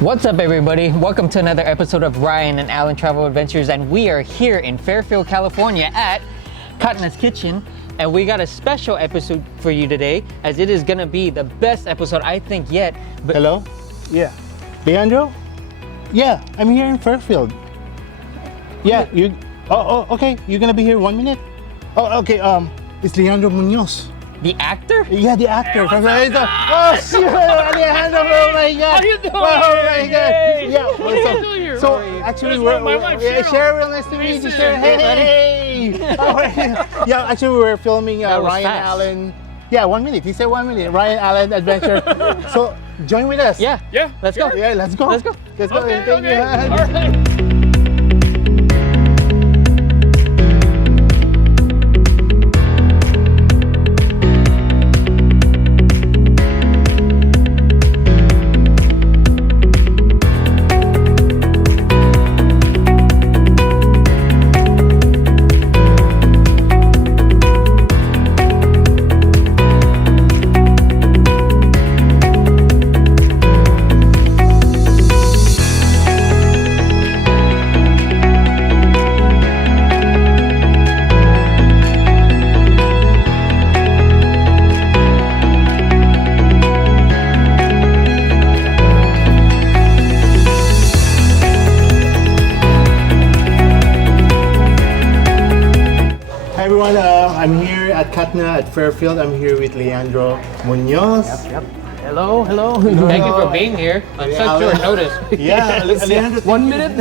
What's up, everybody? Welcome to another episode of Ryan and Alan Travel Adventures, and we are here in Fairfield, California at Katna's Kitchen, and we got a special episode for you today, as it is gonna be the best episode I think yet. But Hello? Yeah. Leandro? Yeah, I'm here in Fairfield. Yeah, you... Oh, okay. You're gonna be here 1 minute? Oh, okay. It's Leandro Muñoz. the actor? Yeah, the actor. From oh, shit! Leandro, oh my God! How you doing? Oh my God! Hey. Yeah, What are you doing here? So actually, Where's my wife, Cheryl, nice to meet you, Cheryl. Hey! Yeah, actually, we were filming Ryan fast. Allen. Yeah, 1 minute. He said 1 minute. Ryan Allen adventure. So join with us. Yeah. Let's go. Yeah, let's go. Let's go. Let's go. Okay, Thank okay. you. All right. Hi everyone, I'm here at Katna at Fairfield. I'm here with Leandro Muñoz. Yep. Hello. Thank you for being here on such short notice. Yeah, Leandro. 1 minute.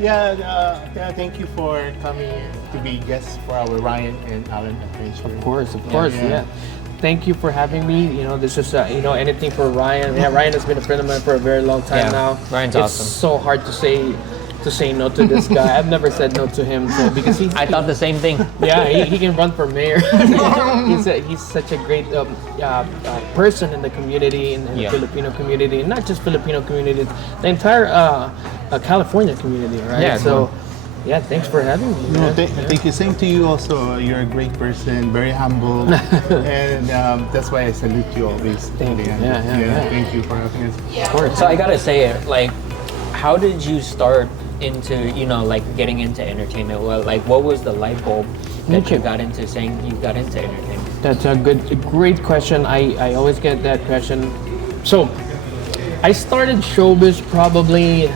Yeah, thank you for coming to be guests for our Ryan and Alan adventure. Of course. Yeah. Thank you for having me. You know, this is anything for Ryan. Yeah, Ryan has been a friend of mine for a very long time Yeah, now. Ryan's it's awesome. so hard to say no to this guy. I've never said no to him, so because I thought the same thing. yeah, he can run for mayor. he's such a great person in the community, in the Yeah. Filipino community, and not just Filipino community, the entire California community, right? Yeah, So, yeah, thanks for having me. No, man. thank you. Same to you also. You're a great person, very humble, and that's why I salute you always. Thank you. Leandro. Yeah. Thank you for having us. Of course. So I gotta say it, like, how did you start into, like getting into entertainment? Well, like, what was the light bulb that you got into saying you got into entertainment? That's a great question. I always get that question. So, I started showbiz probably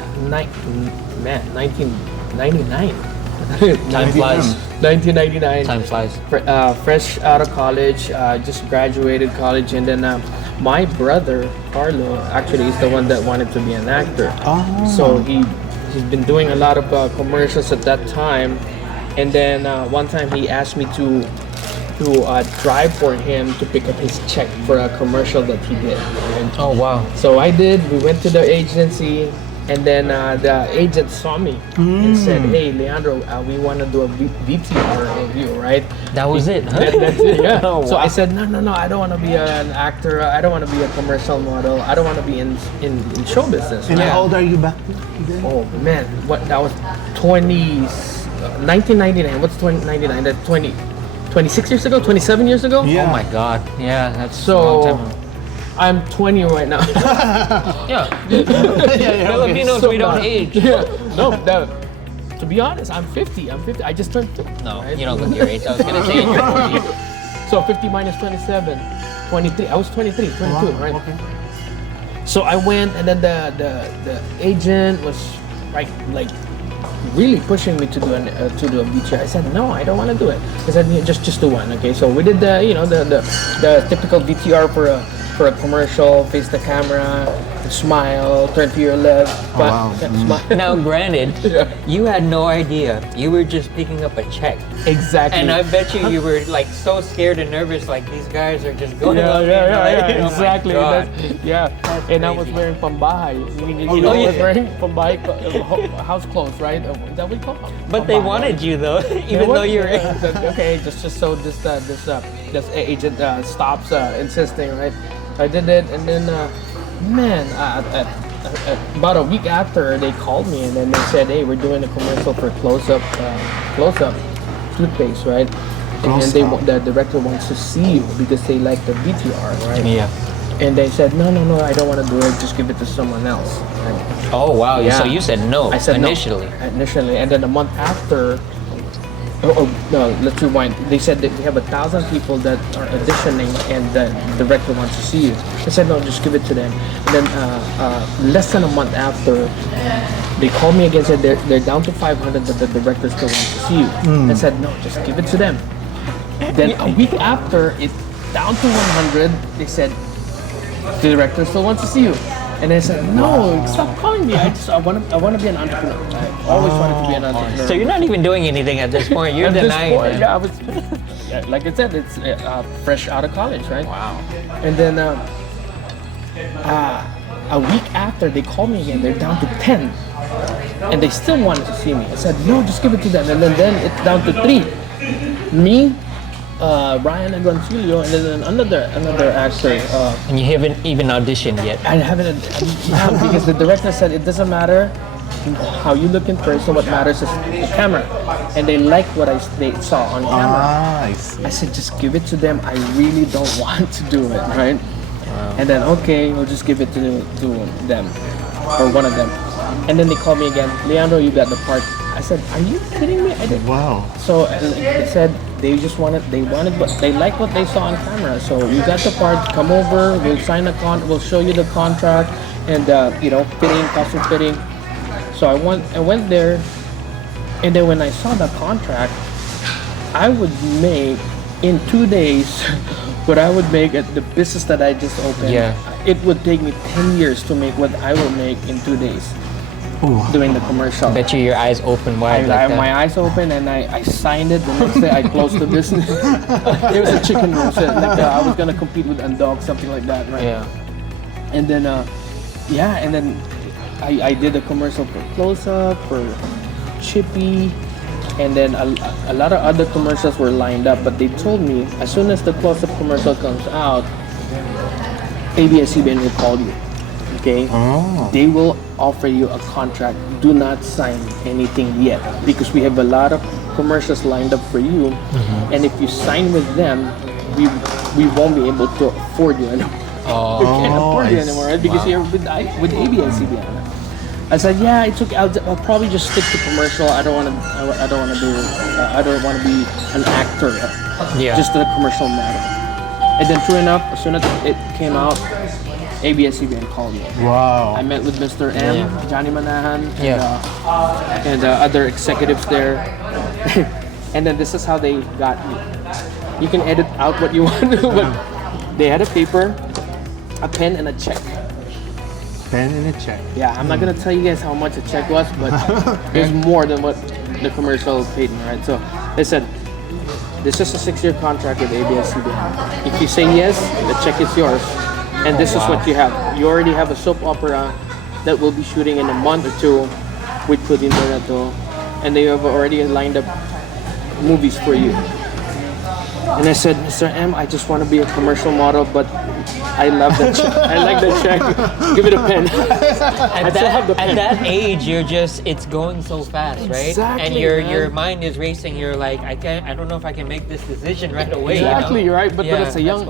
1999. Time flies. 1999. Time flies. Fresh out of college, just graduated college, and then my brother Carlo actually is the one that wanted to be an actor. Oh. So he's been doing a lot of commercials at that time, and then one time he asked me to drive for him to pick up his check for a commercial that he did. And Oh, wow. so I did. We went to the agency, and then the agent saw me and said, "Hey, Leandro, we want to do a VTR of you, right?" That was it, huh? That's it, yeah. Oh, So wow. I said, no, I don't want to be an actor. I don't want to be a commercial model. I don't want to be in show business. And right? how old are you back then? Oh man, what that was 1999. What's 2099? That 26 years ago, 27 years ago. Yeah. Oh my God. Yeah, that's a So long time ago. I'm 20 right now. Yeah. Yeah, Filipinos, So we don't bad. age. Yeah. No, to be honest, I'm 50. I just turned 50. No, right? you don't look your age. I was gonna say in your 40s. So 50 minus 27, 23. I was 23, 22, right? Okay. So I went, and then the agent was like really pushing me to do a VTR. I said no, I don't want to do it. I said just do one. Okay, so we did the typical VTR for a commercial. Face the camera, smile, turn to your left. wow. Smile. Now, granted, Yeah. you had no idea. You were just picking up a check. Exactly. And I bet you were like so scared and nervous, like these guys are just going up. Yeah, Oh my exactly. God. And I was crazy. wearing pambahay. yeah. I was wearing pambahay house clothes, right? Is that what you call it? But they Pambahay. wanted you though, even though you're. Okay, just so this agent stops insisting, right? I did it, and then about a week after, they called me, and then they said, "Hey, we're doing a commercial for close up toothpaste, right?" And Close then Up. the director wants to see you because they like the VTR, right? Yeah. And they said, no, I don't want to do it. Just give it to someone else. Oh wow! Yeah. So you said no I said initially. no. Initially, and then a month after. Oh no! Let's rewind. They said that we have 1,000 people that are auditioning, and the director wants to see you. I said no, just give it to them. And then less than a month after, they called me again. Said they're down to 500, but the director still wants to see you. I said no, just give it to them. Then a week after, it's down to 100. They said the director still wants to see you. And I said, no, stop calling me. I want to be an entrepreneur. I always wanted to be an entrepreneur. So you're not even doing anything at this point. You're At this denying point, it. yeah, I was, yeah, like I said, it's fresh out of college, right? Wow. And then a week after, they called me again. They're down to 10, and they still wanted to see me. I said, no, just give it to them. And then it's down to 3. Me, Ryan Agoncillo, and then another actor. And you haven't even auditioned yet. I haven't, because the director said it doesn't matter how you look in person. What matters is the camera, and they liked what they saw on camera. I see. I said, just give it to them. I really don't want to do it, right? And then okay, we'll just give it to them, or one of them. And then they called me again, Leandro, you got the part. I said, are you kidding me? I did. Wow. So they said they liked what they saw on camera. So you got the part. Come over. We'll sign we'll show you the contract, and fitting, costume fitting. So I went there, and then when I saw the contract, I would make in 2 days what I would make at the business that I just opened. Yeah. It would take me 10 years to make what I will make in 2 days. Doing the commercial. I bet you your eyes open wide. I like have that. my eyes open, and I signed it. The next day I closed the business. It was a chicken roast. I was gonna compete with Undog, something like that, right? Yeah. And then, and then I did a commercial for Close Up, for Chippy, and then a lot of other commercials were lined up. But they told me as soon as the Close Up commercial comes out, ABS-CBN will call you. Okay, they will offer you a contract. Do not sign anything yet, because we have a lot of commercials lined up for you, and if you sign with them, we won't be able to afford you anymore. We can't afford you anymore, right? Because you're with ABS-CBN. I said, yeah, it's okay. I'll probably just stick to commercial. I don't want to be an actor. Yeah. Just the commercial matter. And then, true enough, as soon as it came out, ABS-CBN called me. Wow. I met with Mr. M, Johnny Manahan, and other executives there. And then this is how they got me. You can edit out what you want, but they had a paper, a pen, and a check. Pen and a check. Yeah, I'm not gonna tell you guys how much the check was, but it was more than what the commercial paid me, right? So they said, this is a 6-year contract with ABS-CBN. If you say yes, the check is yours. And this is what you have. You already have a soap opera that will be shooting in a month or 2 with Claudine Barreto, and they have already lined up movies for you. And I said, Mr. M, I just want to be a commercial model, but I love that check. I like that check. Give it a pen. At that age, it's going so fast, right? Exactly, And your mind is racing. You're like, I don't know if I can make this decision right away. Exactly, you're right. But Yeah, it's a young,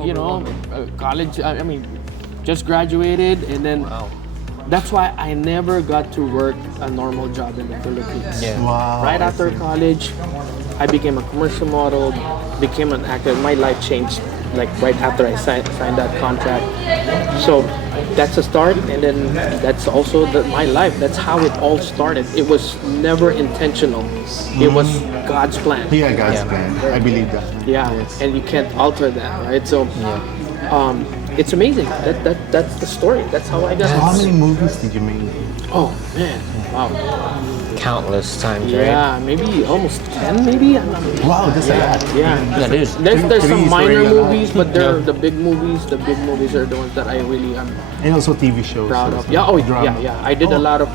that's college. I mean, just graduated, and then that's why I never got to work a normal job in the Philippines. Yeah. Wow. Right after college, I became a commercial model, became an actor. My life changed like right after I signed that contract. So that's a start, and then that's also my life. That's how it all started. It was never intentional. It was God's plan. Yeah, God's plan. I believe that. Yeah, and you can't alter that, right? So, it's amazing. That's the story. That's how I got. So how many movies did you make? Oh man, wow. Countless times, right? Yeah, maybe almost 10, maybe. Wow, that's a lot. Yeah, That is. There's Three some is minor already a lot. movies, but they're the big movies. The big movies are the ones that I really am And also TV shows. proud also. of. Yeah, Drama. yeah. I did a lot of.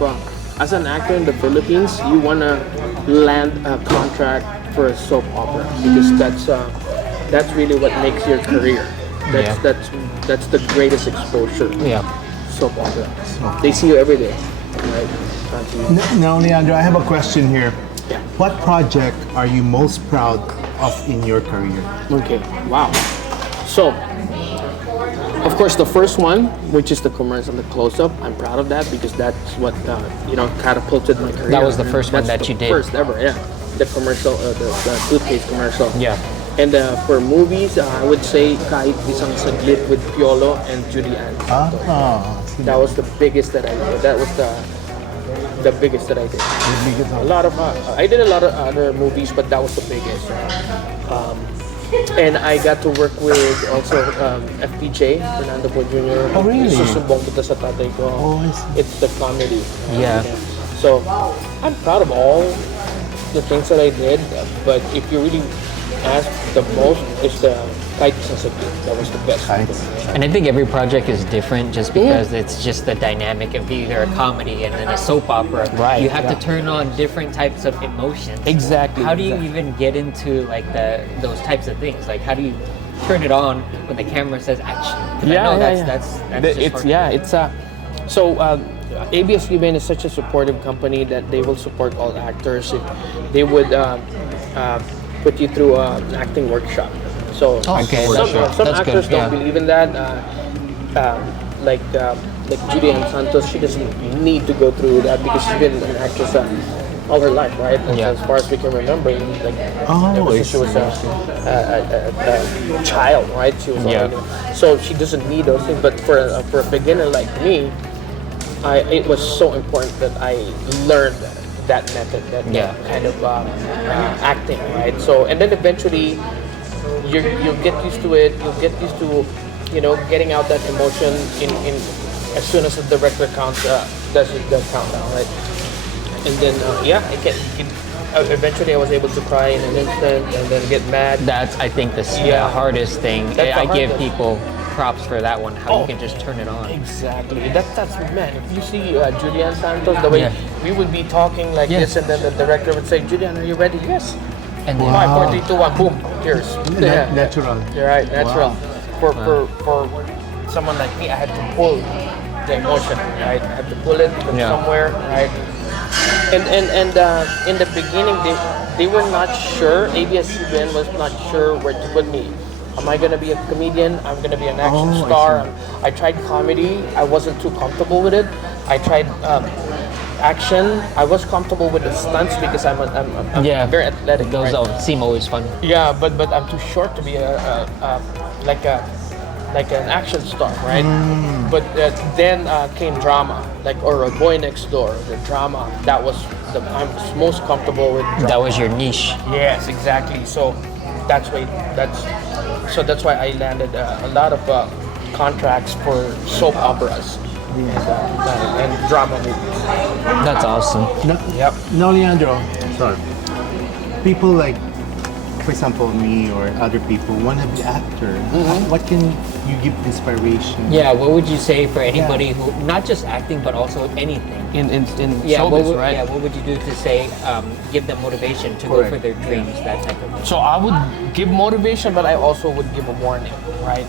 As an actor in the Philippines, you wanna land a contract for a soap opera, because that's really what makes your career. That's the greatest exposure. Yeah. Soap opera. They see you every day, right? Now, Leandro, I have a question here. Yeah. What project are you most proud of in your career? Okay. Wow. So, Of course, the first one, which is the commercial, the close-up, I'm proud of that because that's what catapulted my career. That was the first one That's that you the did. First ever, yeah. The commercial, the toothpaste commercial. Yeah. And for movies, I would say kahit isang saglit with Piolo and Judy Ann. That was the biggest that I did. That was the biggest that I did. A lot of I did a lot of other movies, but that was the biggest. And I got to work with also FPJ, Fernando Po Jr. Oh, really? Susumbong Kita sa Tatay Ko. Oh, I see. It's the comedy. Yeah. So I'm proud of all the things that I did, but if you really ask, the most is the Kahit Isang Saglit. That was the best. And I think every project is different just because it's just the dynamic of either a comedy and then a soap opera. Right, You have yeah. to turn on different types of emotions. Exactly. How do you even get into like those types of things? Like how do you turn it on when the camera says action? 'Cause I know that's just hard. So ABS-CBN is such a supportive company that they will support all actors. If they would put you through an acting workshop. So Okay, some that's actors good, don't yeah. believe in that. Like Judy Ann Santos, she doesn't need to go through that because she's been an actress all her life, right? And Yeah. as far as we can remember, like Oh, ever I since she was a child, right? She was Yeah. already, so she doesn't need those things. But for a beginner like me, it was so important that I learned that method, that kind of acting, right? So and then eventually you'll get used to it. You'll get used to getting out that emotion in as soon as the director does the countdown, right? And then eventually I was able to cry in an instant and then get mad. That's I think the hardest thing. That's the I give hardest. people props for that one. How Oh. you can just turn it on. Exactly. That's man. If you see Julian Santos, the way Yeah. we would be talking like Yeah. this, and then the director would say, "Julian, are you ready?" Yes. And then 5, 4, 3, 2, 1, boom. Tears. Natural. You're right. Natural. For someone like me, I had to pull the emotion. Right. I had to pull it from somewhere. Right. And in the beginning, they were not sure. ABS-CBN was not sure where to put me. Am I gonna be a comedian? I'm gonna be an action Oh, I star. I tried comedy. I wasn't too comfortable with it. I tried action. I was comfortable with the stunts because I'm very athletic. Those right? seem always fun. Yeah, but I'm too short to be like an action star, right? But then came drama, or a Boy Next Door, the drama. That was I was most comfortable with. Drama. That was your niche. Yes, exactly. So that's why I landed a lot of contracts for soap operas and drama movies. That's awesome. Yep. No, Leandro. Sorry. People like, for example, me or other people want to be actor. What can you give inspiration? Yeah, what would you say for anybody who not just acting but also anything? In What showbiz, right? Yeah, what would you do to say give them motivation to go Correct. for their dreams, that type of thing? So I would give motivation, but I also would give a warning, right?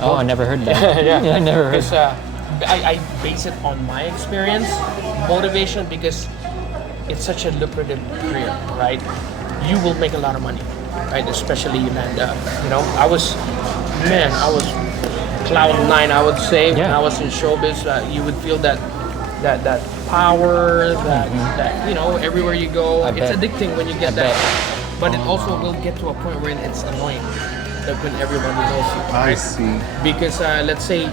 Oh, I never heard that. Yeah. I never heard. Because I base it on my experience, motivation, because it's such a lucrative career, right? You will make a lot of money, right? Especially you land up. I was cloud 9, I would say, when Yeah. I was in showbiz. You would feel that power, that everywhere you go, I it's bet. addicting when you get that. But it also will get to a point where it's annoying, that when everybody knows you. I right? see. Because let's say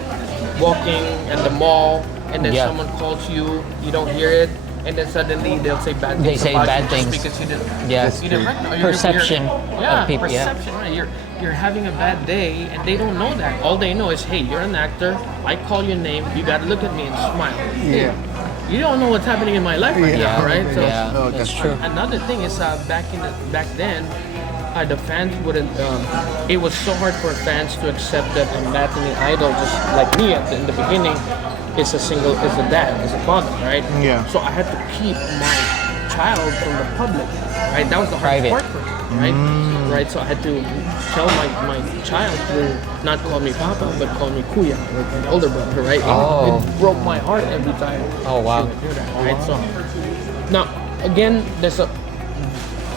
walking in the mall and then Yeah. someone calls you, you don't hear it, and then suddenly they'll say bad things They say about bad you things. just because you didn't. Yes. You didn't recognize. Perception Yeah, of people. Yeah. perception. Right. You're having a bad day, and they don't know that. All they know is, hey, you're an actor. I call your name. You gotta look at me and smile. Yeah. You don't know what's happening in my life right Yeah. now, right? So Yeah, Oh, that's that's true. another thing is back then, the fans wouldn't. It was so hard for fans to accept that a matinee idol, just like me in the beginning, is a dad, is a father, right? Yeah. So I had to keep my child from the public, right? That was the hardest Private. part for me, right? Right. So I had to tell my child to not call me Papa, but call me Kuya, like my older brother, right? Oh. It broke my heart every time. Oh, wow. she would do that, right? So now again, there's a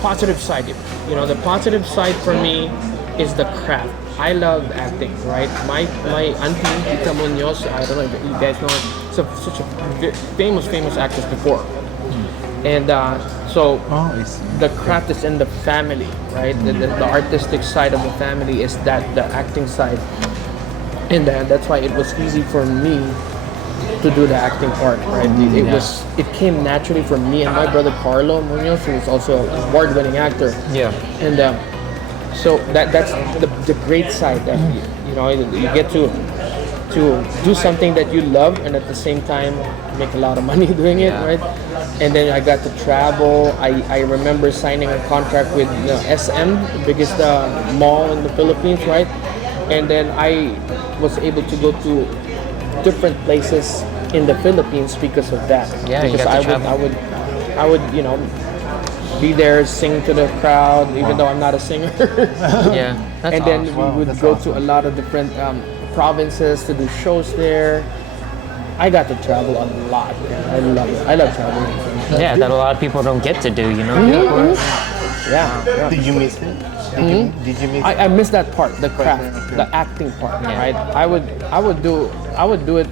positive side. The positive side for me is the craft. I love acting, right? My auntie Tita Munoz, I don't know if you guys know her. Such a famous actress before, and so Oh, I see. the craft is in the family, right? The artistic side of the family is that the acting side, and that's why it was easy for me to do the acting part, right? It came naturally for me and my brother Carlo Munoz, who is also an award-winning actor. Yeah. And so that's the great side that you get to do something that you love and at the same time make a lot of money doing it, Yeah. right? And then I got to travel. I remember signing a contract with SM, the biggest mall in the Philippines, right? And then I was able to go to different places in the Philippines because of that. Yeah, you because got to travel. I would be there, sing to the crowd, even though I'm not a singer. Yeah. That's And then awesome. we would that's go awesome. to a lot of different provinces to do shows there. I got to travel a lot. Man. I love it. I love traveling. Yeah, that a lot of people don't get to do, you know? Yeah. Did you miss it? Did you miss I miss that part, the craft, the acting part, Yeah. right? I would do it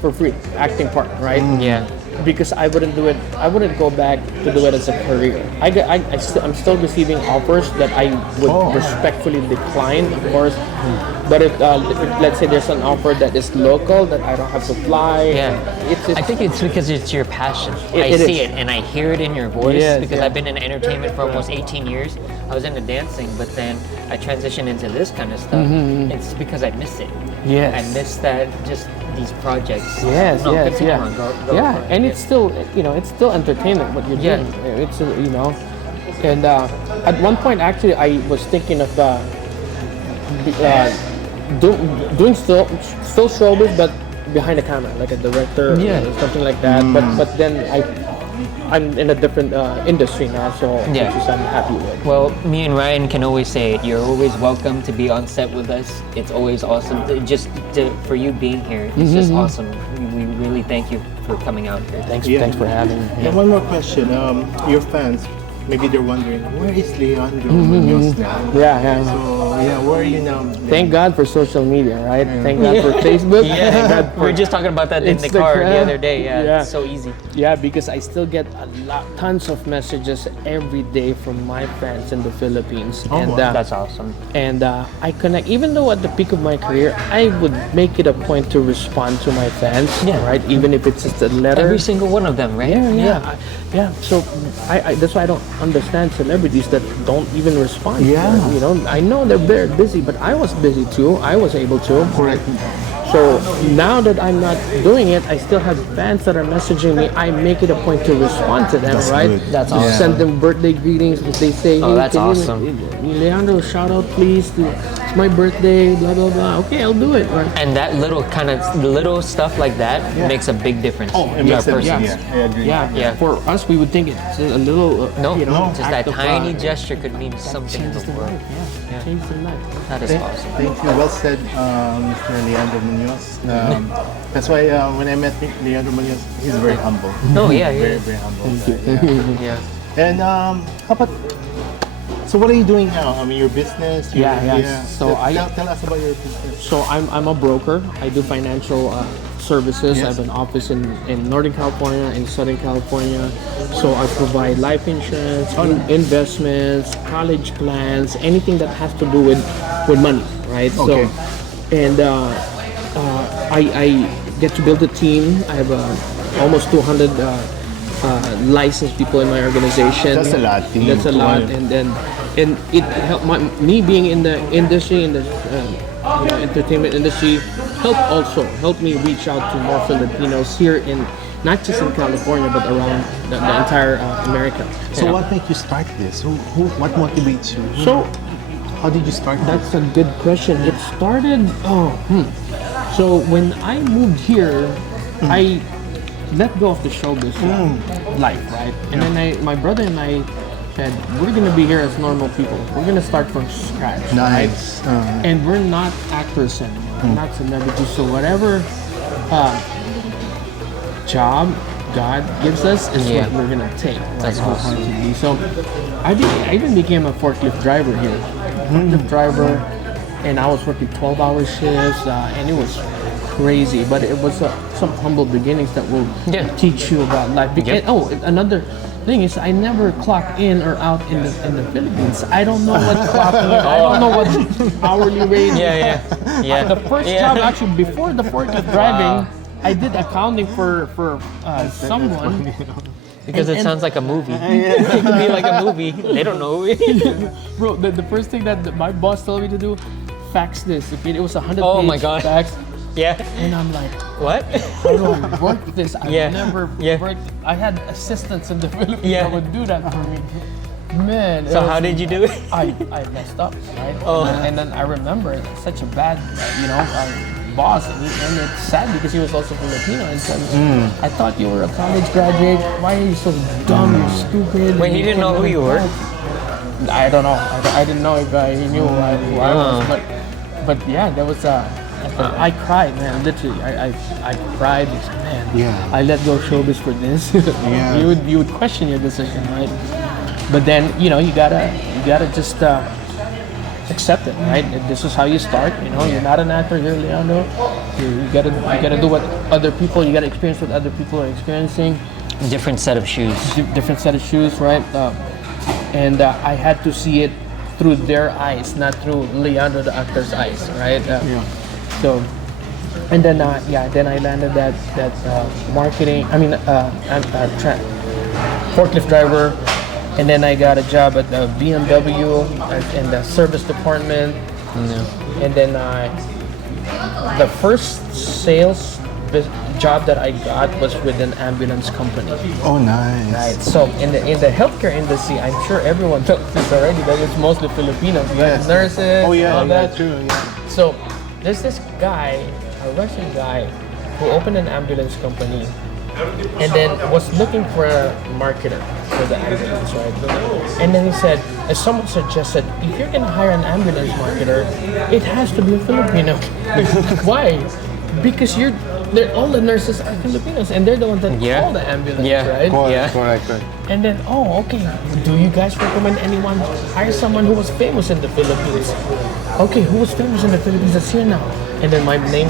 for free, acting part, right? Yeah. Because I wouldn't do it. I wouldn't go back to do it as a career. I'm still receiving offers that I would respectfully decline, of course. But if let's say there's an offer that is local that I don't have to fly, Yeah. it's I think it's because it's your passion. I It see is. it and I hear it in your voice Yes, because yeah. I've been in entertainment for almost 18 years. I was into dancing, but then I transitioned into this kind of stuff. It's because I miss it. Yes. I miss that, just these projects. Yes, No, yes, continue yeah. on, go Yeah, for it. and it's still, it's still entertainment what you're Yeah. doing. It's, and at one point actually I was thinking of doing still showbiz, but behind the camera, like a director or something like that. But then I'm in a different industry now, so Yeah. which is I'm happy with. Well, me and Ryan can always say it. You're always welcome to be on set with us. It's always awesome. For you being here, it's just awesome. We really thank you for coming out here. Thanks Yeah. for having me. And one more question. Your fans, maybe they're wondering, where is Leandro Muñoz now? Yeah. So, where are you now? Thank God for social media, right? Thank God for Facebook. Thank God We were just talking about that in the car the Instagram. other day. Yeah, Yeah. it's so easy. Yeah, because I still get tons of messages every day from my fans in the Philippines, Oh, and wow. That's awesome. I connect. Even though at the peak of my career, I would make it a point to respond to my fans. Yeah. Right. Even if it's just a letter. Every single one of them, right? Yeah. So I that's why I don't understand celebrities that don't even respond. Yeah. I know they're very busy, but I was busy too. I was able to. Correct. So now that I'm not doing it, I still have fans that are messaging me. I make it a point to respond to them, That's right? good. That's To awesome. send them birthday greetings. If they say, Oh, "Hey, that's can awesome. Leandro, shout out please. It's my birthday." Blah blah blah. Okay, I'll do it. Right? And that little little stuff like that makes a big difference. Oh, it to makes our sense. person. Yeah, I agree. Yeah. For us, we would think it's a little. No, just that act of, tiny gesture could mean something in changes the their world. life. Yeah, changes their life. That is awesome. Thank you. Well said, Mr. Leandro Muñoz. That's why when I met Leandro Muñoz, he's very humble. Oh, yeah, he very, is. very humble. Yeah. And how about? So what are you doing now? I mean, your business. So tell us about your business. So I'm a broker. I do financial services. Yes. I have an office in Northern California and Southern California. So I provide life insurance, investments, college plans, anything that has to do with money, right? Okay. So, and I get to build a team. I have almost 200 licensed people in my organization. That's a lot, team. That's a lot, 200. and it helped me being in the industry, in the entertainment industry, helped me reach out to more Filipinos here in not just in California but around the entire America. So Yeah. what made you start this? What motivates you? So How did you start this? that's a good question. It started. So when I moved here, I let go of the showbiz life, right? And then my brother and I said, we're gonna be here as normal people. We're gonna start from scratch. right? Nice. And we're not actors anymore. We're not celebrities. So whatever job God gives us is Yeah. what we're gonna take. Right? That's awesome. So I even became a forklift driver here. Forklift driver. and I was working 12-hour shifts, and it was crazy. But it was some humble beginnings that will teach you about life. Oh, another thing is, I never clock in or out in the Philippines. I don't know what clocking in. I don't know what hourly rate. The first job actually before the forklift driving, I did accounting for someone. Because it sounds like a movie. It could be like a movie. They don't know. Bro, the first thing that my boss told me to do, fax this. It was 100 Oh page my God. fax. Yeah. And I'm like, What? how do I work this? I've never Yeah. worked. I had assistants in the Philippines Yeah. that would do that for me. Man. So how did you do it? I messed up, right? Oh. And then I remember such a bad, boss, and it's sad because he was also Filipino and said, I thought you were a college graduate. Why are you so dumb? You're stupid. Wait, he didn't know who you were? I don't know. I didn't know if he knew who I was. But yeah, there was I cried, man. Literally, I cried. Man, I let go showbiz for this. You would question your decision, right? But then you gotta just accept it, right? This is how you start. You're not an actor here, Leandro. You gotta do what other people. You gotta experience what other people are experiencing. Different set of shoes. Different set of shoes, right? And I had to see it through their eyes, not through Leandro the actor's eyes, right? So, and then then I landed that marketing. I mean, forklift driver, and then I got a job at the BMW in the service department. And then the first sales job that I got was with an ambulance company. Oh, nice. Right. So in the healthcare industry, I'm sure everyone knows this already. That it's mostly Filipinos, right? Nurses. Oh yeah, all that. true. Yeah. So there's this guy, a Russian guy, who opened an ambulance company, and then was looking for a marketer for the ambulance, right? And then he said, as someone suggested, if you're gonna hire an ambulance marketer, it has to be a Filipino. Why? Because all the nurses are Filipinos, and they're the ones that call the ambulance, right? Correct. And then, okay, do you guys recommend anyone hire someone who was famous in the Philippines? Okay, who was famous in the Philippines that's here now? And then my name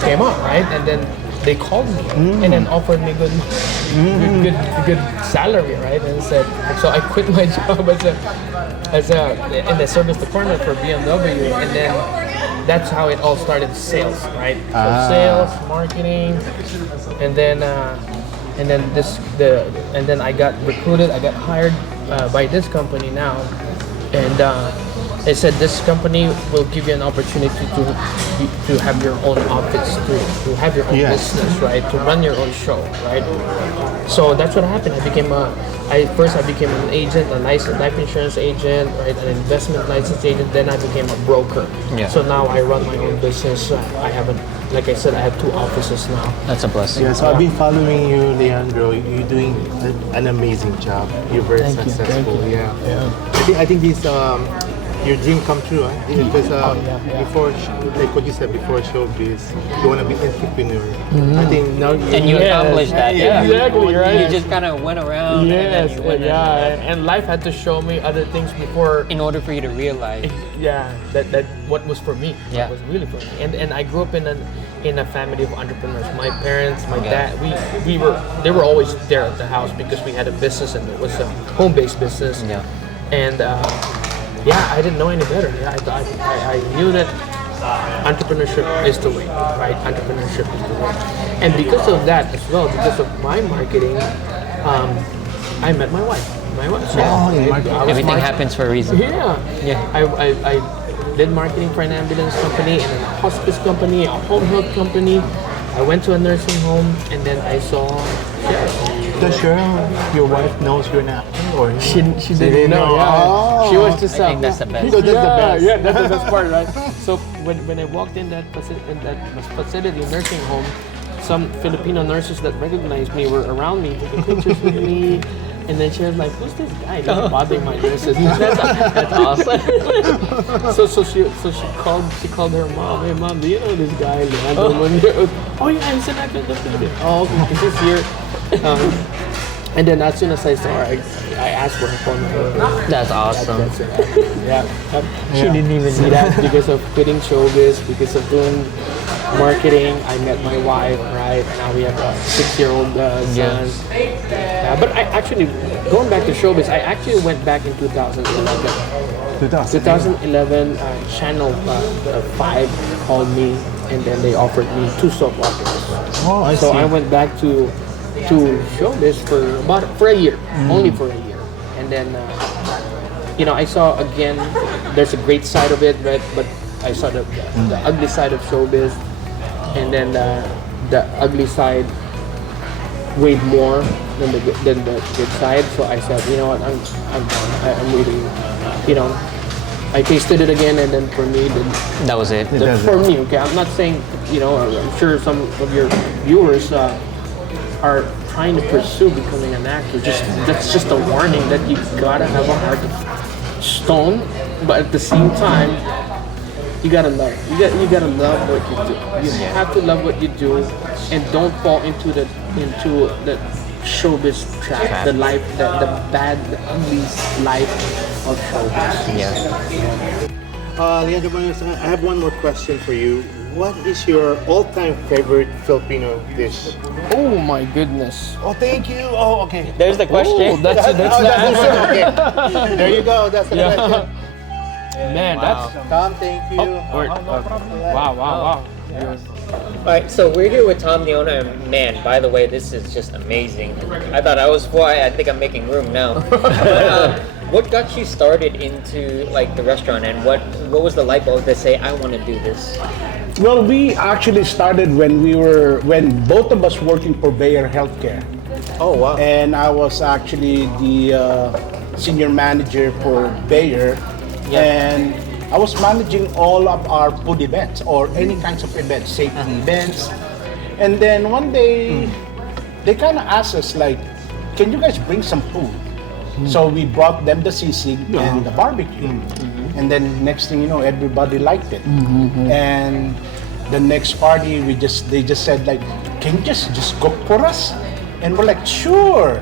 came up, right? And then they called me and then offered me good salary, right? And said, so I quit my job as in the service department for BMW, and then that's how it all started. Sales, right? So sales, marketing, and then I got recruited. I got hired by this company now, and they said this company will give you an opportunity to have your own office, to have your own business, right? To run your own show, right? So that's what happened. I became an agent, a life insurance agent, right? An investment license agent. Then I became a broker. Yeah. So now I run my own business. Like I said, I have 2 offices now. That's a blessing. Yeah, so I've been following you, Leandro. You're doing an amazing job. You're very successful. Thank you. Yeah. I think this your dream come true, huh? Because before, like what you said before showbiz, you want to be an entrepreneur. I think now You accomplished that. Yeah, exactly, right. You just kind of went around. Yes, and then you went and life had to show me other things before. in order for you to realize. That what was for me. Yeah. What was really for me. And I grew up in a family of entrepreneurs. My parents, my dad, they were always there at the house because we had a business, and it was a home-based business. Yeah. And I didn't know any better. I knew that entrepreneurship is the way, right? Entrepreneurship is the way. And because of that as well, because of my marketing, I met my wife. Everything happens for a reason. Yeah. I did marketing for an ambulance company and a hospice company, a home health company. I went to a nursing home, and then I saw Cheryl. Does Cheryl, your wife, knows you're an actor, or She didn't know. Yeah. She was just. I think that's the best. So that's the best. Yeah, that's the best part, right? So when I walked in that facility, nursing home, some Filipino nurses that recognized me were around me, taking pictures with me. And then she was like, "Who's this guy? He's bothering my nurses." That's awesome. so she called her mom. Hey mom, do you know this guy Leandro Muñoz? Oh yeah, he's an actor. Oh okay, he's here. And then as soon as I saw her, I asked for her phone number. That's awesome. That's it. Yeah. She didn't even see that because of quitting showbiz, because of doing marketing. I met my wife, right? And now we have a 6-year-old son. But I actually, going back to showbiz, I actually went back in 2011. 2011, Channel 5 called me, and then they offered me 2 soap operas. Oh, I So see. I went back to showbiz for a year, only for a year, and then I saw again. There's a great side of it, right? But I saw the ugly side of showbiz, and then the ugly side weighed more than the good side. So I said, you know what, I'm done. I'm really, I tasted it again, and then for me, That was it. for me, okay, I'm not saying, I'm sure some of your viewers are trying to pursue becoming an actor. That's just a warning that you gotta have a heart of stone, but at the same time, you gotta love. You gotta love what you do. You have to love what you do, and don't fall into the showbiz trap. The life, the bad, the ugly life of showbiz. Leandro Muñoz, I have one more question for you. What is your all-time favorite Filipino dish? Oh my goodness. Oh, thank you. Oh, okay. There's the question. That's the answer. Okay. There you go. That's the question. Man, that's Tom, thank you. wow. All right, so we're here with Tom, the owner, and man, by the way, this is just amazing. I thought I was full. I think I'm making room now. But, what got you started into like the restaurant, and what was the light bulb to say I want to do this? Well, we actually started when both of us working for Bayer Healthcare, Oh, wow. and I was actually the senior manager for Bayer, and I was managing all of our food events or any kinds of events, safety events. And then one day, they kind of asked us like, "Can you guys bring some food?" So we brought them the sisig and the barbecue. And then next thing you know, everybody liked it. And the next party, they just said like, "Can you just cook for us?" And we're like, "Sure."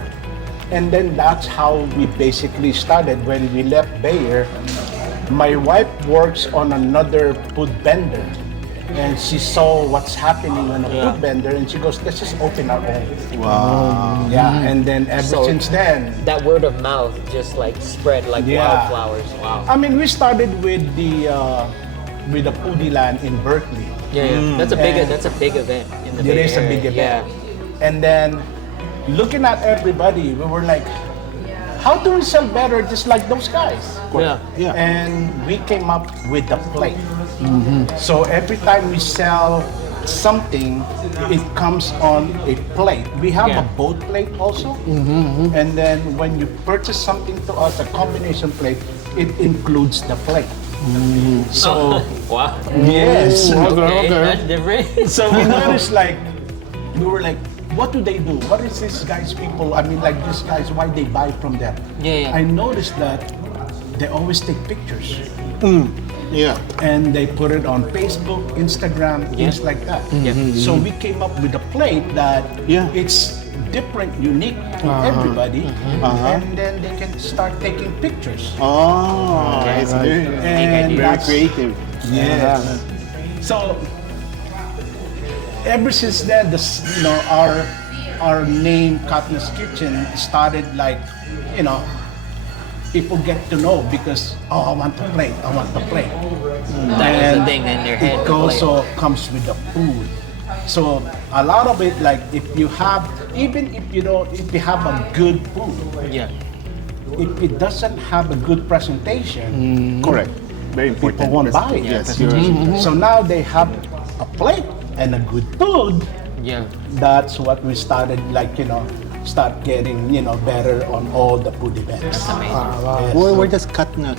And then that's how we basically started. When we left Bayer, my wife works on another food vendor, and she saw what's happening on a food vendor, and she goes, "Let's just open our own." Wow. Yeah, and then ever since then, That word of mouth just like spread like wildflowers. Wow. I mean, we started with the Foodie Land in Berkeley. That's a big And event in the It Bay is a Area. big event. And then, looking at everybody, we were like, how do we sell better just like those guys? Yeah. And we came up with the plate. So every time we sell something, it comes on a plate. We have a boat plate also. And then when you purchase something to us, a combination plate, it includes the plate. So, Wow. yes. Okay, that's different. So we noticed we were like, what do they do? What is these guys people? I mean, like these guys, why they buy from them? Yeah. I noticed that they always take pictures Yeah. and they put it on Facebook, Instagram, things like that. So we came up with a plate that it's different, unique to everybody, and then they can start taking pictures. Oh, it's very, And very that's- creative. Yes. So ever since then, our name Katna's Kitchen started like, people get to know because I want to plate. That was the thing in their head. It also comes with the food. So a lot of it, like if you have a good food, if it doesn't have a good presentation, Correct. Very important. people won't buy it. Yes, you're right. So now they have a plate and a good food. Yeah. That's what we started, start getting, better on all the food events. Yes. Where does Katna?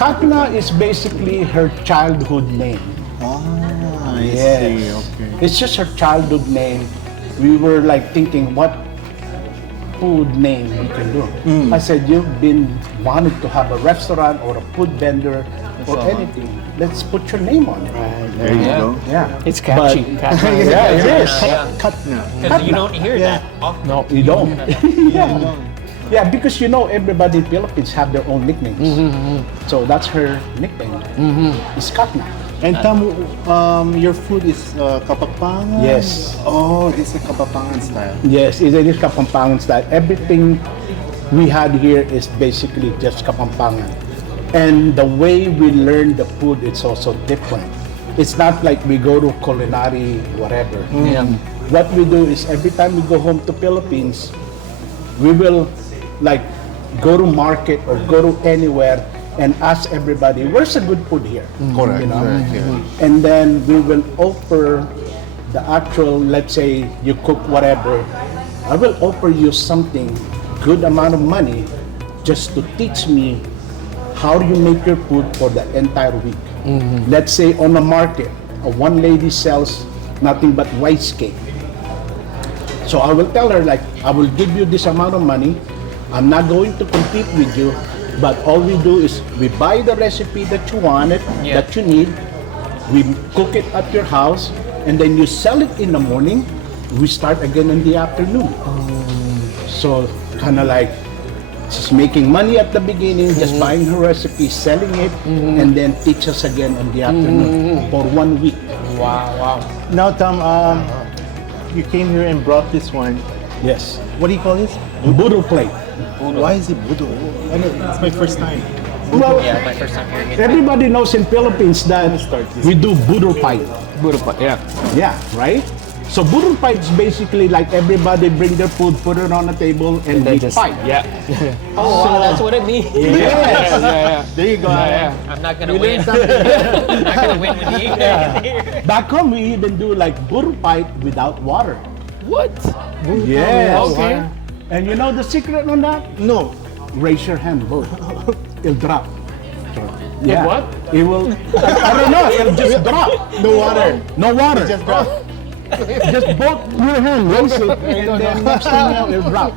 Katna is basically her childhood name. Ah, I Yes. see. Okay. It's just her childhood name. We were like thinking, what food name we can do? I said, you've been wanted to have a restaurant or a food vendor or anything, let's put your name on it. There you Yeah. go. Yeah. It's catchy. Katna. Yeah, it is. Katna. Because you don't hear Yeah. that often. No, You don't. Yeah. Yeah, because everybody in Philippines have their own nicknames. So that's her nickname. It's Katna. And Tom, your food is Kapampangan? Yes. Oh, this is Kapampangan style. Yes, it is Kapampangan style. Everything we had here is basically just Kapampangan. And the way we learn the food, it's also different. It's not like we go to culinary, whatever. Yeah. What we do is every time we go home to Philippines, we will like go to market or go to anywhere and ask everybody, where's the good food here? Correct, You know? correct, yeah. And then we will offer the actual, let's say you cook whatever, I will offer you something, good amount of money, just to teach me how you make your food for the entire week. Let's say on the market, one lady sells nothing but rice cake. So I will tell her like, I will give you this amount of money. I'm not going to compete with you, but all we do is we buy the recipe that you wanted, Yeah. that you need. We cook it at your house, and then you sell it in the morning. We start again in the afternoon. So kind of like she's making money at the beginning, just buying her recipe, selling it, and then teach us again in the afternoon for 1 week. Wow. Now, Tom, you came here and brought this one. Yes. What do you call this? Budol plate. Why is it budo? I know, it's my first time. Well, Yeah, my first time hearing it. everybody knows in Philippines that we do budol pie. Yeah. Yeah, right? So budol pie is basically like everybody bring their food, put it on the table, and we fight. Yeah. Oh, wow, that's what it means. Yeah. There you go. I'm not gonna win. I'm not gonna win when you eat it. Back home, we even do like budol pie without water. What? Yes. Okay. And you know the secret on that? No. Raise your hand, both. It'll drop. What? It will. I don't know. It'll just drop. No water. No water. Just drop. Just both your hand, raise it, and then next thing you know, it'll drop.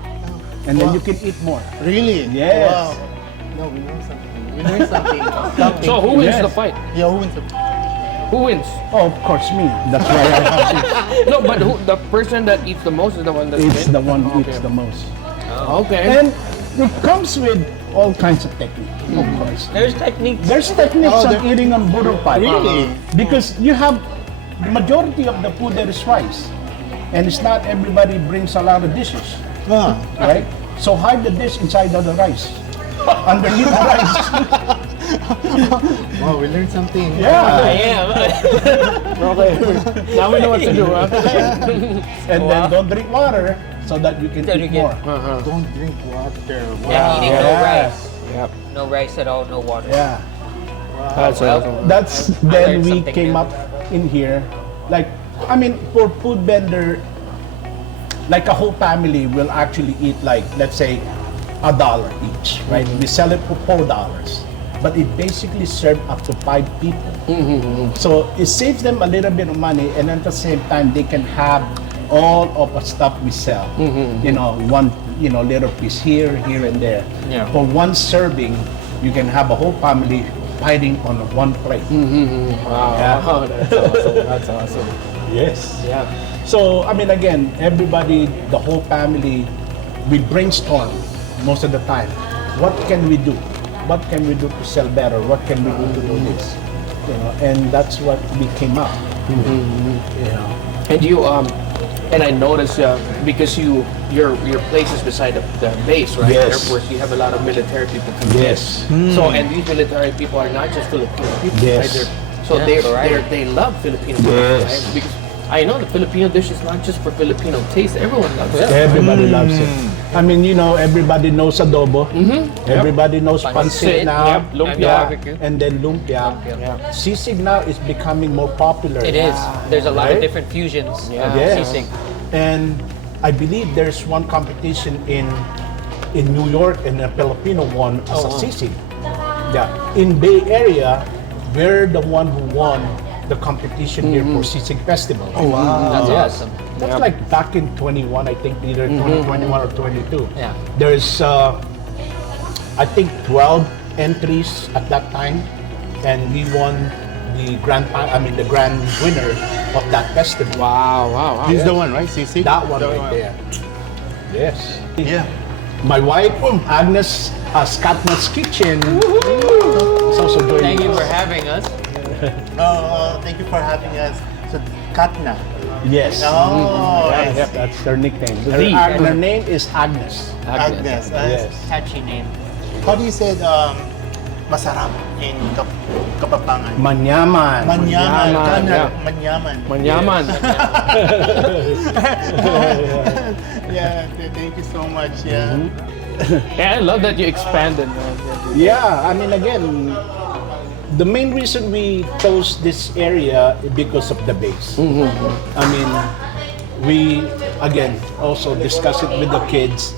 And then you can eat more. Really? Yes. Wow. No, we know something. We learned something. Something. So who wins Yes. the fight? Yeah, who wins the Who wins? Oh, of course, me. That's why I have it. No, but the person that eats the most is the one that It's wins. the one who Okay. eats the most. Okay. And it comes with all kinds of technique, of course. There's techniques. There's techniques Oh, of there- eating on budol pie. Really? Because you have the majority of the food there is rice. And it's not everybody brings a lot of dishes, Ah. right? So hide the dish inside of the rice. Underneath the rice. Wow, we learned something. I Yeah. am. Okay. Now we know what to do. Huh? And then don't drink water so that you can Then eat you more. Uh-huh. Don't drink water. Wow. Yeah, eating no Yeah. rice. Yep. No rice at all, no water. Yeah. That's Well, awesome. That's I then learned we something came new. up in here. Like, I mean, for food vendor, like a whole family will actually eat like, let's say, $1 each, right? We sell it for $4, but it basically served up to 5 people. So it saves them a little bit of money, and at the same time, they can have all of the stuff we sell. You know, one, little piece here, here, and there. Yeah. For one serving, you can have a whole family fighting on one plate. Wow. Yeah. Oh, that's awesome. That's awesome. Yes. Yeah. So, I mean, again, everybody, the whole family, we brainstorm most of the time. What can we do? What can we do to sell better? What can we do to do this? And that's what we came up. And you and I noticed because your place is beside the base, right? Yes. Air Force. You have a lot of military people coming Yes. in. So and these military people are not just Filipino people, Yes. right? So Yeah, they love Filipino food, Yes. right? Because I know the Filipino dish is not just for Filipino taste. Everyone loves it. Everybody loves it. I mean, everybody knows adobo. Everybody knows Pancit, pancit now. yep, lumpia. Yeah. Barbecue. And then lumpia. Yeah. Sisig now is becoming more popular. It is. There's a lot of Right? different fusions. Yeah. Yes. Sisig. And I believe there's one competition in New York and a Filipino one as a sisig. Yeah. In Bay Area, we're the one who won the competition here for Sisig Festival. Oh, wow. That's Yes. awesome. That's Yep. like back in 21, I think, either 2021 or 22. Yeah. There's, I think, 12 entries at that time and we won the the grand winner of that festival. Wow. This is the one, right? See? That one The right there. Yes. Yeah. My wife, Agnes, has Katna's Kitchen. Is also joining Thank you us. for having us. Thank you for having us. So, Katna. Yes. Oh, I Yep, see. that's their nickname. The. Her name is Agnes. Agnes. Yes. Catchy name. How do you say masarap in Kapampangan? Manyaman. Manyaman. Manyaman, Kanan. yeah. Manyaman. Manyaman. Yeah, thank you so much. Yeah. Yeah, I love that you expanded. Yeah, I mean, again, the main reason we chose this area is because of the base. I mean, we, again, also discuss it with the kids.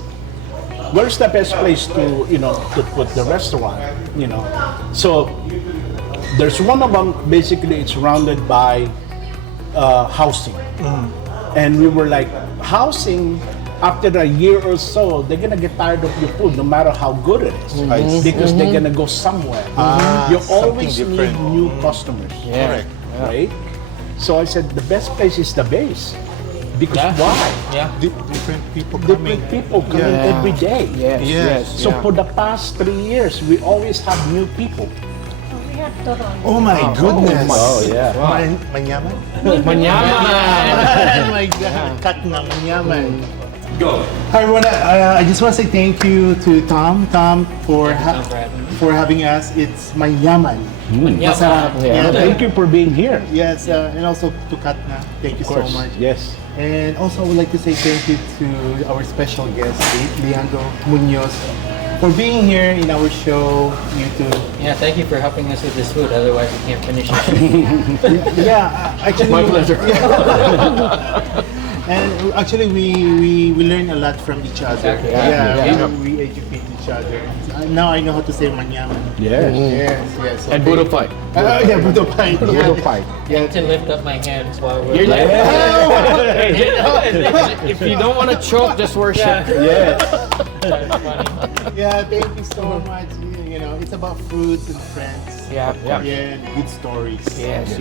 Where's the best place to, to put the restaurant, So, there's one of them, basically, it's surrounded by housing. And we were like, housing, after a year or so, they're gonna get tired of your food, no matter how good it is, because they're gonna go somewhere. You always something need different. new customers, Yeah. right? So I said the best place is the base, because Yeah. why? Yeah. Different people coming. Different people coming Yeah. every day. Yes. So for the past 3 years, we always have new people. Oh my goodness. Oh, yeah. Manyaman? Manyaman. Oh my God. Katna, Manyaman. Go. Hi everyone. I just want to say thank you to Tom for for having us. It's Manyaman. Masarap. Yeah. Thank you for being here. Yes, and also to Katna. Thank you so much. Yes. And also I would like to say thank you to our special guest, Leandro Muñoz, for being here in our show, YouTube. Yeah, thank you for helping us with this food. Otherwise, we can't finish it. Yeah, actually, My pleasure. And actually, we learn a lot from each other. Exactly. Yeah. We educate each other. Now I know how to say manyaman. Yes. Yes. And Budo Fight. Yeah, Budo Fight. Budo Fight. Yeah. To lift up my hands while we're You're like, Yeah. if you don't want to choke, just worship. Yes. That's funny. Yeah, thank you so much. You know, it's about fruits and friends. Yeah. Yeah, good stories. Yes.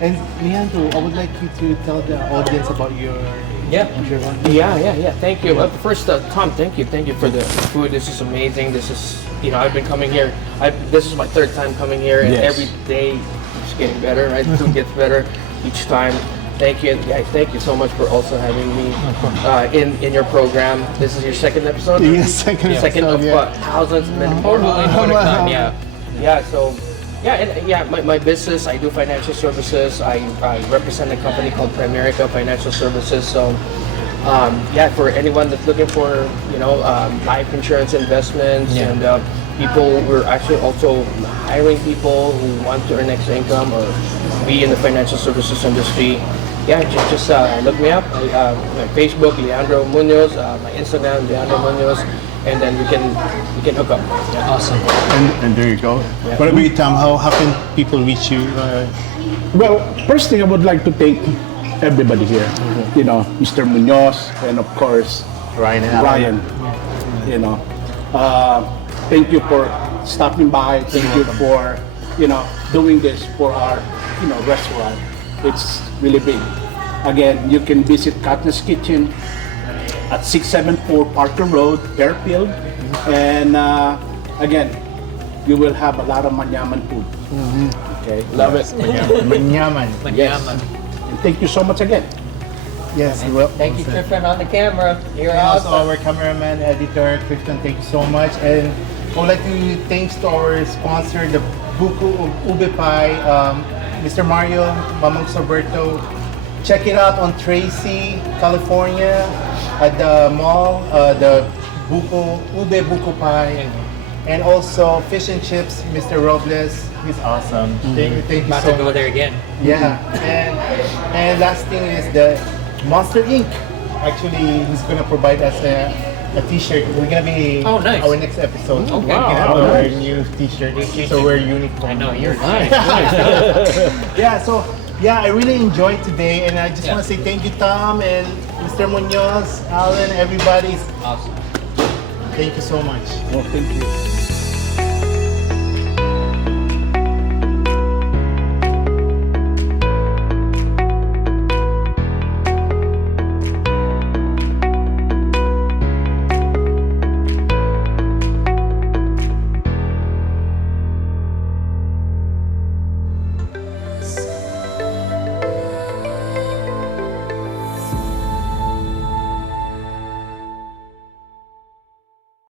And Leandro, I would like you to tell the audience about your Yeah. Yeah. Thank you. First, Tom, thank you for the food. This is amazing. This is, I've been coming here. This is my third time coming here, and Yes. every day it's getting better. Right, food gets better each time. Thank you, and guys. Thank you so much for also having me in your program. This is your second episode. Yes, second Second episode, of yeah. thousands, and then more. Hopefully more to come, yeah. Yeah, so my business, I do financial services. I represent a company called Primerica Financial Services. So for anyone that's looking for life insurance investments and people, we're actually also hiring people who want to earn extra income or be in the financial services industry. Yeah, just look me up. My Facebook, Leandro Muñoz. My Instagram, Leandro Muñoz. And then we can hook up. Awesome. And there you go. What about you, Tom? How can people reach you? Well, first thing I would like to thank everybody here. Mr. Munoz and of course Ryan and Ryan. Thank you for stopping by. Thank you for doing this for our restaurant. It's really big. Again, you can visit Katna's Kitchen at 674 Parker Road, Fairfield, and again, you will have a lot of manyaman food. Okay, Love it. Manyaman. yes, Manyaman. and thank you so much again. Yes, well, Thank you, Griffin, on the camera. You're and also awesome. our cameraman, editor, Christian, thank you so much. And I would like to thanks to our sponsor, the Buko Ube Pie, Mr. Mario, Mamang Soberto. Check it out on Tracy, California, at the mall, the Ube Buko Pie. And also Fish and Chips, Mr. Robles. He's awesome. Thank you About so to go much. there again. Yeah, and last thing is the Monster Inc. Actually, he's gonna provide us a T-shirt. We're gonna be Oh, nice. our next episode. Okay. We're gonna have Wow, our nice. new T-shirt. New T-shirt. So we're uniform. I know, you're Nice. Yeah. So I really enjoyed today, and I just Yeah. want to say thank you, Tom and Mr. Munoz, Alan, everybody. awesome. Thank you so much. Well, thank you.